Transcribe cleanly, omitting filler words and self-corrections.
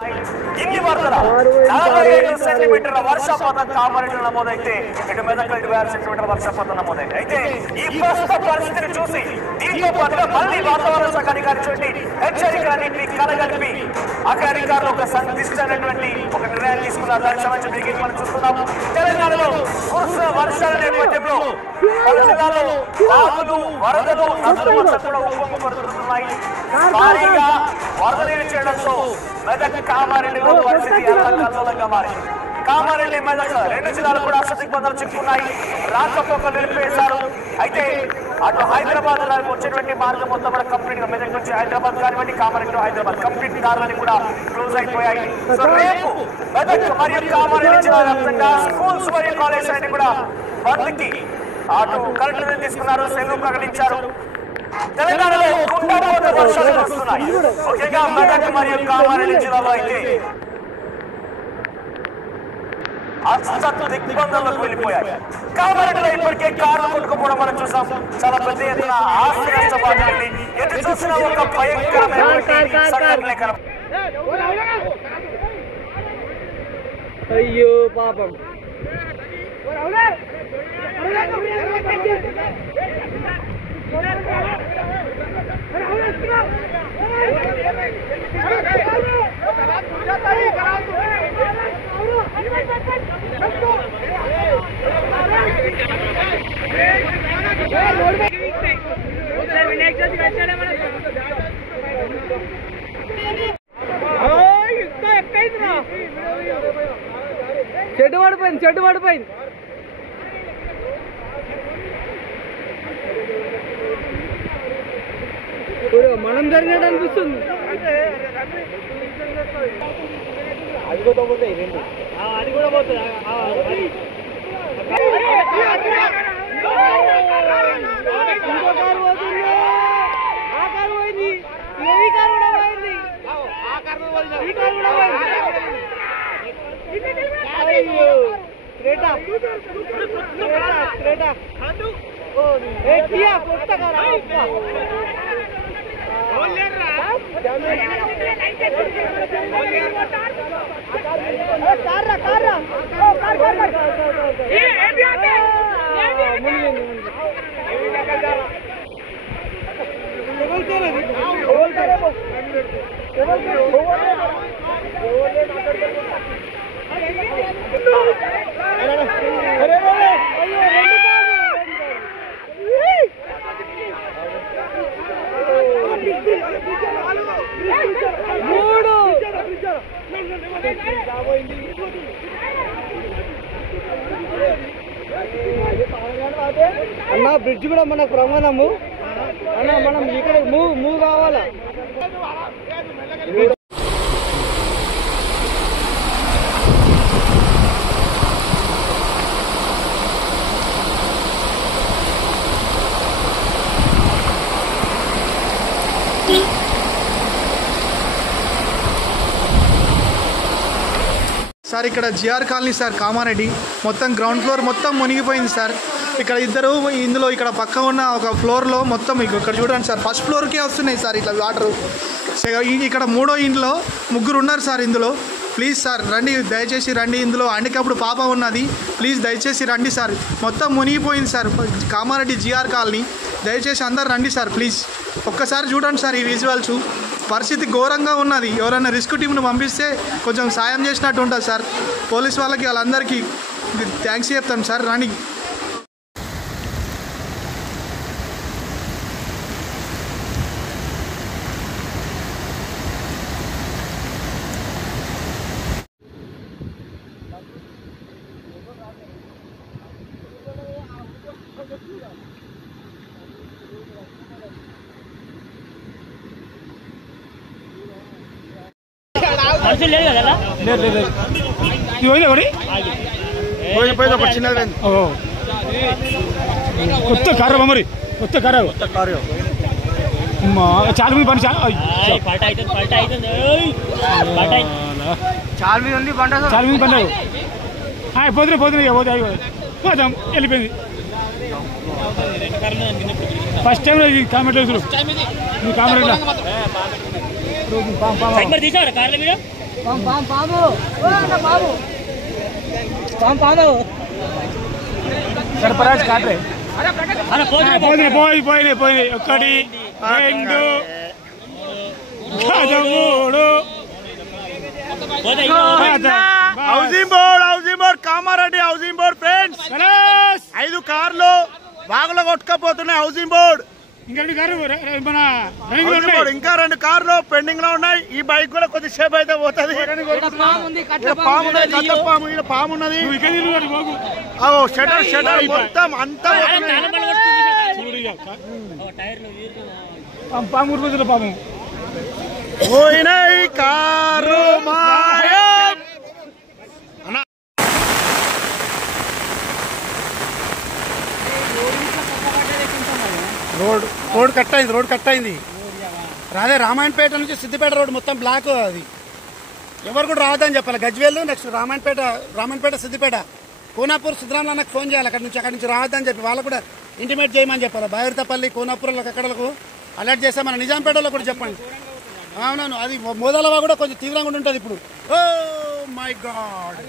ఇన్ని వరదల 45 సెంటీమీటర్ల వర్షపాతం కామారెడ్డిలో నమోదైతే ఇటు మెదక్ 26 సెంటీమీటర్ల వర్షపాతం నమోదైంది. అయితే ఈ ప్రస్తుత పరిస్థితిని చూసి దీంతో పాటుగా మళ్ళీ వాతావరణ శాఖ అధికారి చోటి హెచ్చరికలన్నింటినీ కలగలిపి అక్కడ అధికారులు ఒక సంక్లిష్టమైనటువంటి ఒక నిర్ణయం తీసుకున్నారు. దానికి సంబంధించి బ్రేకింగ్ మనం చూస్తున్నాం. తెలంగాణలో కురుస్తున్న వర్షాల నేపథ్యంలో పలు జిల్లాలో వాగులు వరదలు నదులు మొత్తం కూడా ఉప్పొంగి పడుతున్నాయి. భారీగా వరద నీరు చేయడంతో మెదక్ కామారెడ్డిలో పరిస్థితి అల్లకల్లోలంగా మారింది. కామారెడ్డి మెదక్ రెండు జిల్లాలు కూడా అసదిగ్బంధాలు చిక్కున్నాయి. రాకపోకలు నిలిపివేశారు. అయితే అటు హైదరాబాద్ వచ్చేటువంటి మార్గం మొత్తం కూడా కంప్లీట్ గా మెదక్ నుంచి హైదరాబాద్ కానివ్వండి, కామారెడ్డి హైదరాబాద్ కంప్లీట్ దారులని కూడా క్లోజ్ అయిపోయాయి. సో రేపు మెదక్ మరియు కామారెడ్డి జిల్లా వ్యాప్తంగా స్కూల్స్ మరియు కాలేజ్ అన్ని కూడా బంద్కి అటు కలెక్టర్ తీసుకున్నారు, సెలవు ప్రకటించారు. తెలంగాణలో కుండపోత వర్షాలు వస్తున్నాయి. ముఖ్యంగా మెదక్ మరియు కామారెడ్డి జిల్లాలో అయితే దిగ్బంధంలోకి వెళ్ళిపోయాయి. కామారెడ్డిలో ఇప్పటికే కార్లు కొట్టుకుపోవడం మనం చూసాం. చాలా పెద్ద ఎత్తున ఆస్తి నష్టపోయింది. ఎటు చూసిన ఒక భయంకరమైనటువంటి సంఘటన. అయ్యో పాపం. చెట్టు పడిపోయింది. మనం జరిగినట్టు అనిపిస్తుంది. అది కూడా పోతాయి రెండు, అది కూడా పోతుంది. ఇంకో కారు పోతుంది. ఆ కారు పోయింది, ఈ కారు కూడా పోయింది, ఈ కారు కూడా పోయింది. అయ్యో క్రేటా కొత్త కారా అన్న బ్రిడ్జ్ కూడా మనకు ప్రమాదము అన్న. మనం ఇక్కడ మూవ్ కావాలా? సార్ ఇక్కడ జిఆర్ కాలనీ సార్, కామారెడ్డి మొత్తం గ్రౌండ్ ఫ్లోర్ మొత్తం మునిగిపోయింది సార్. ఇక్కడ ఇద్దరు ఇందులో ఇక్కడ పక్క ఉన్న ఒక ఫ్లోర్లో మొత్తం ఇక్కడ చూడండి సార్, ఫస్ట్ ఫ్లోర్కే వస్తున్నాయి సార్ ఇట్లా వాటరు. ఇక్కడ మూడో ఇంట్లో ముగ్గురు ఉన్నారు సార్ ఇందులో. ప్లీజ్ సార్ రండి, దయచేసి రండి. ఇందులో అండికప్పుడు పాప ఉన్నది, ప్లీజ్ దయచేసి రండి సార్. మొత్తం మునిగిపోయింది సార్ కామారెడ్డి జిఆర్ కాలనీ. దయచేసి అందరు రండి సార్ ప్లీజ్. ఒక్కసారి చూడండి సార్ ఈ విజువల్స్. పరిస్థితి ఘోరంగా ఉన్నది. ఎవరైనా రిస్క్ టీంను పంపిస్తే కొంచెం సాయం చేసినట్టు ఉంటుంది సార్. పోలీస్ వాళ్ళకి వాళ్ళందరికీ థ్యాంక్స్ చెప్తాను సార్. రండి. కొత్త కారు మరి, కొత్త కారు చాలా మంది పని చాలా మంది పండారు. పోతున్నాయి పోదాం వెళ్ళిపోయింది. ఫస్ట్ టైం కామెంట్ కామెంట్ సర్పరాజ్ కాట్రే పోయినాయి 1 2 మూడు housing board Kamareddy housing board friends 5 కార్లు బాగులో కొట్టుకపోతున్నాయి. హౌసింగ్ బోర్డ్ ఇంకా 2 కార్లు ఇంకా 2 కార్లు పెండింగ్ లో ఉన్నాయి. ఈ బైక్ కూడా కొద్దిసేపు అయితే పోతుంది. పాము ఉన్నది. షటర్ మొత్తం అంతా పాము ఊరుకుంటుంది. పాము పోయినాయి కారు మాయం. రోడ్ కట్ అయింది. రాదే రామాయణపేట నుంచి సిద్దిపేట రోడ్ మొత్తం బ్లాక్. అది ఎవరు కూడా రావద్దని చెప్పాలి. గజ్వేల్ నెక్స్ట్ రామాయణపేట సిద్దిపేట కోనాపూర్ సిద్ధరామయ్య నాకు ఫోన్ చేయాలి. అక్కడి నుంచి రావద్దని చెప్పి వాళ్ళకు కూడా ఇంటిమేట్ చేయమని చెప్పాలి. బైరతపల్లి కోనాపూర్లకు అక్కడలకు అలర్ట్ చేస్తే మన నిజాంపేటలో కూడా చెప్పండి. అవునవును, అది మోదాలవా కూడా కొంచెం తీవ్రంగా ఉంటుంది ఇప్పుడు. Oh my God.